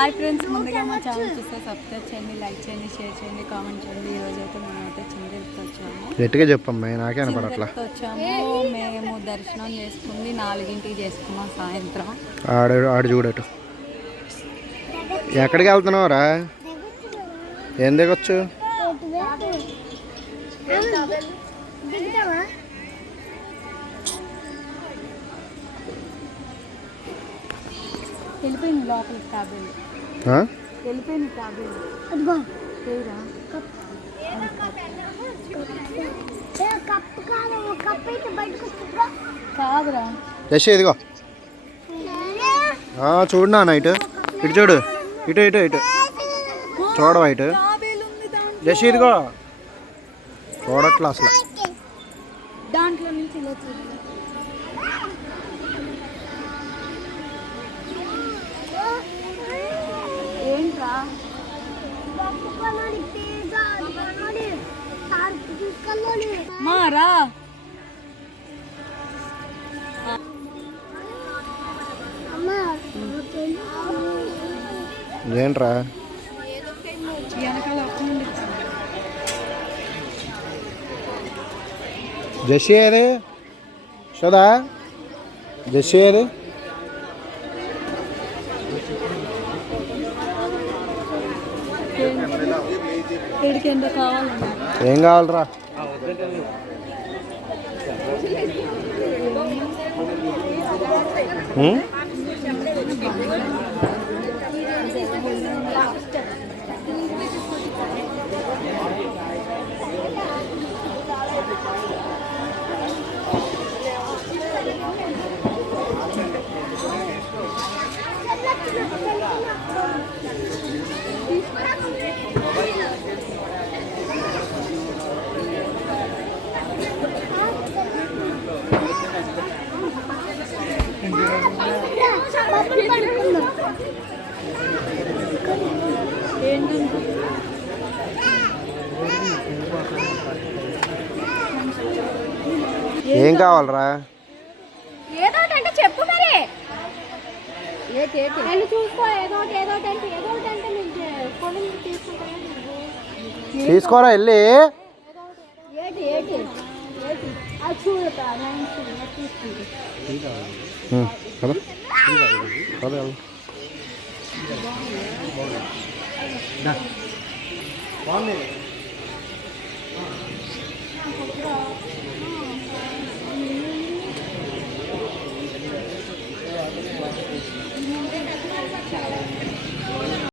Hi friends, ముందుగా మా channel చూస్తే సబ్స్క్రైబ్ చేయండి, లైక్ చేయండి, షేర్ చేయండి, కామెంట్ చేయండి. ఈరోజు అయితే మనమైతే చింతలతో వచ్చాము. గట్టిగా చెప్పమ్మా, నాకే అనపడట్లా. వచ్చాము మేము దర్శనం చేసుకుంది 4ంటికి చేసుకున్నాం సాయంత్రం. ఆడు చూడటు. ఎక్కడికి వెళ్తున్నావురా? ఏం దిగొచ్చు? వెళ్ళిపోయింది లోపలికి తాబేలు. వెళ్ళిపోయింది తాబేలు. కాదురా యశ్, ఇదిగో చూడు నాన్న, ఇటు ఇటు చూడు, ఇటు ఇటు ఇటు చూడవా, ఇటు యశ్ ఇదిగో చూడట్లా అసలు. దాంట్లో నుంచి ఏంట్రా మారా ఏంట్రా? జెస్సీ ఏది? షదా జెస్సీ ఏది? ఏం కావాలరా? ఏం కావాలరా? ఏదోటంటే చెప్పు మరి. చూసుకో తీసుకోరా వెళ్ళి.